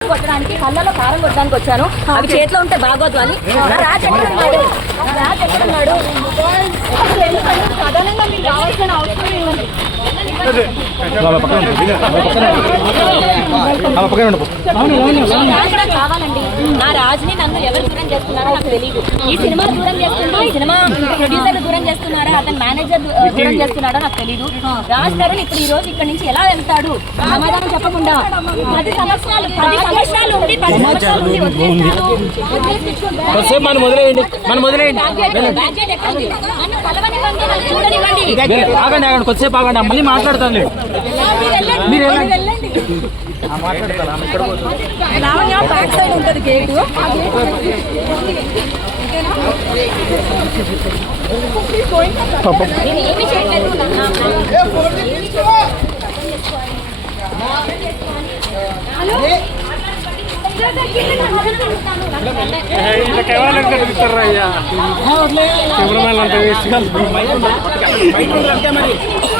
కొట్టడానికి కళ్ళలో కారం కొట్టడానికి వచ్చాను. అవి చేతిలో ఉంటే బాగోదు అని. కావాలండి. నా రాజుని నన్ను ఎవరు దూరం చేస్తున్నారో నాకు తెలియదు ఈ సినిమా దూరం చేస్తుందా? ఈ సినిమా ప్రొడ్యూసర్ దూరం చేస్తున్నారా? అతని మేనేజర్ దూరం చేస్తున్నాడో నాకు తెలియదు రాజ్ తరుణ్ ఇప్పుడు ఈ రోజు ఇక్కడ నుంచి ఎలా వెళ్తాడు? సమాధానం చెప్పకుండా. పది సంవత్సరాలు పది సంవత్సరాలు ఉండి పది సంవత్సరాలు ఉండి వదిలేస్తాడు. వదిలేసి కొద్దిసేపు మనం వదిలేయండి. మనం వదిలేయండి. ఆగండి ఆగండి కొద్దిసేపు ఆగండి. మళ్ళీ మాట్లాడతాను మీరు వెళ్ళండి, మీరు వెళ్ళండి. సైడ్ ఉంటుంది గేటు ఆ గేట్